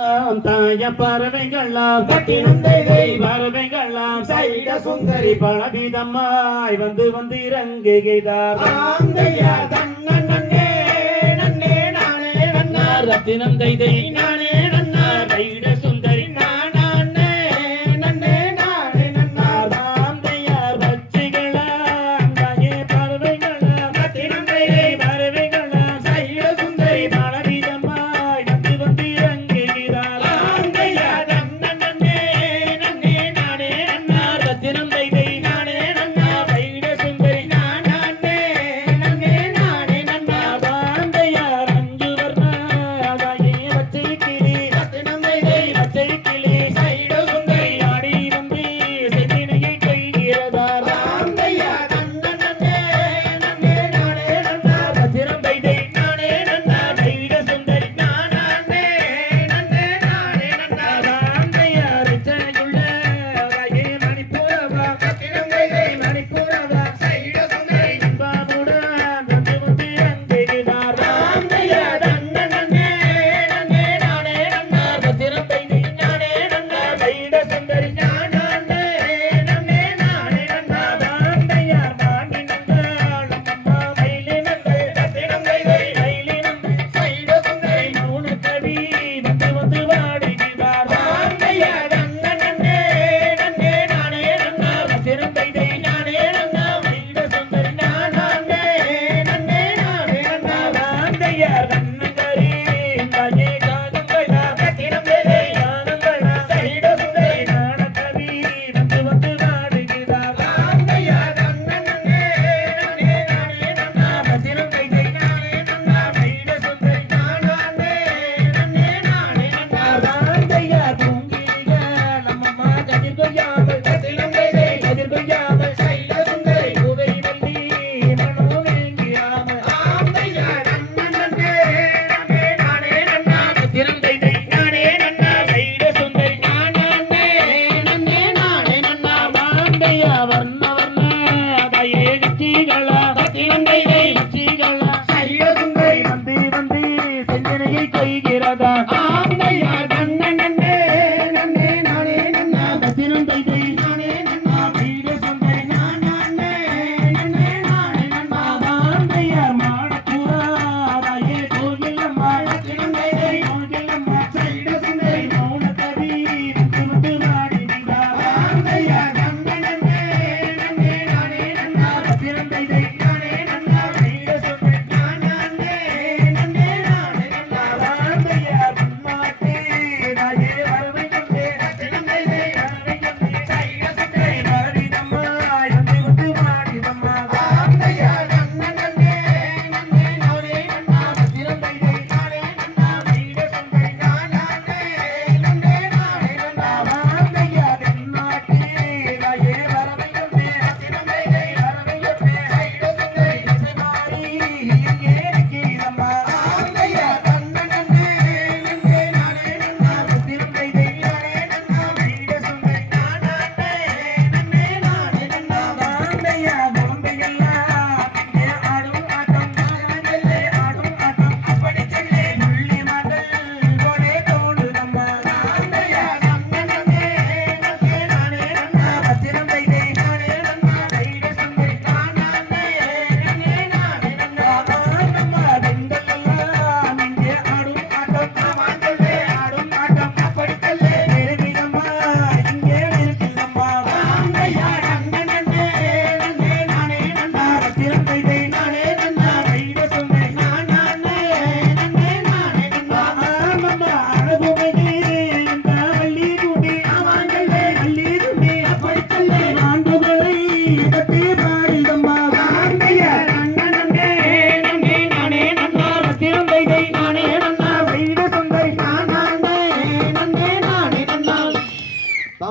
தாய பறவைகளாம் கட்டினந்தை பறவைகளாம் சைட சுந்தரி பலவிதமாய் வந்து வந்து இறங்குகிறார் ரத்தினம் தைதை நானே நன்னார்.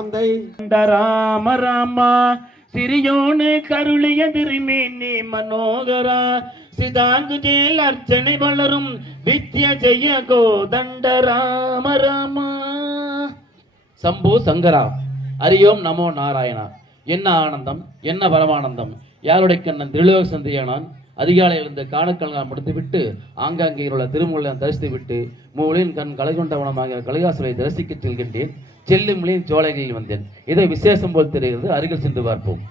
நாம் தை ராம ராமா சிறியோனு கருளிய திருமேனி மனோகரா சிதாங்குஜேல் அர்ச்சனை வளரும் வித்ய ஜெய கோதண்ட ராம ராமா. சம்பு சங்கரா அரியோம் நமோ நாராயணா. என்ன ஆனந்தம் என்ன பரமானந்தம்? யாருடைய கண்ணன்? திருலோக சந்தியானான் அதிகாலை எழுந்த காணக்கல்கால் முடித்துவிட்டு ஆங்காங்கே உள்ள திருமூலை தரிசித்துவிட்டு மூலின் கண் கலைகொண்டவனமாக கலிகாசுரை தரிசிக்க செல்கின்றேன். செல்லும் மொழியின் சோலைகளில் வந்தேன். இதை விசேஷம் போல் தெரிகிறது. அருகில் சென்று பார்ப்போம்.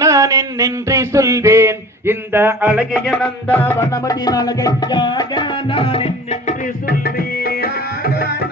நான் நன்றி சொல்வேன். இந்த அழகிய நந்தா வனமதி அழகையாக நான் நன்றி சொல்வேன்.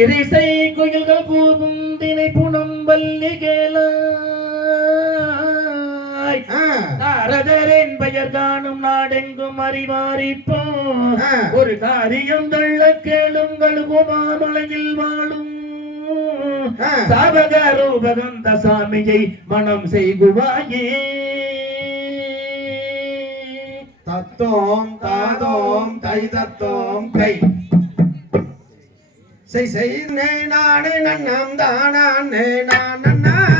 திரிசை குயில்கள் கூவும் தினை புணம்பல்லி கேளாய். நாரதரின் பெயர் காணும் நாடெங்கும் அறிவாரிப்போம். ஒரு காரியம் தள்ள கேளுங்கள் உமாமலையில் வாழும். சாபக ரூபகந்த சாமியை மனம் செய்குவாயே. தத்தோம் தாதோம் தை. தத்தோம் கை செய் செய் நே நானே நன்னாம் தானே நான் நன்னா.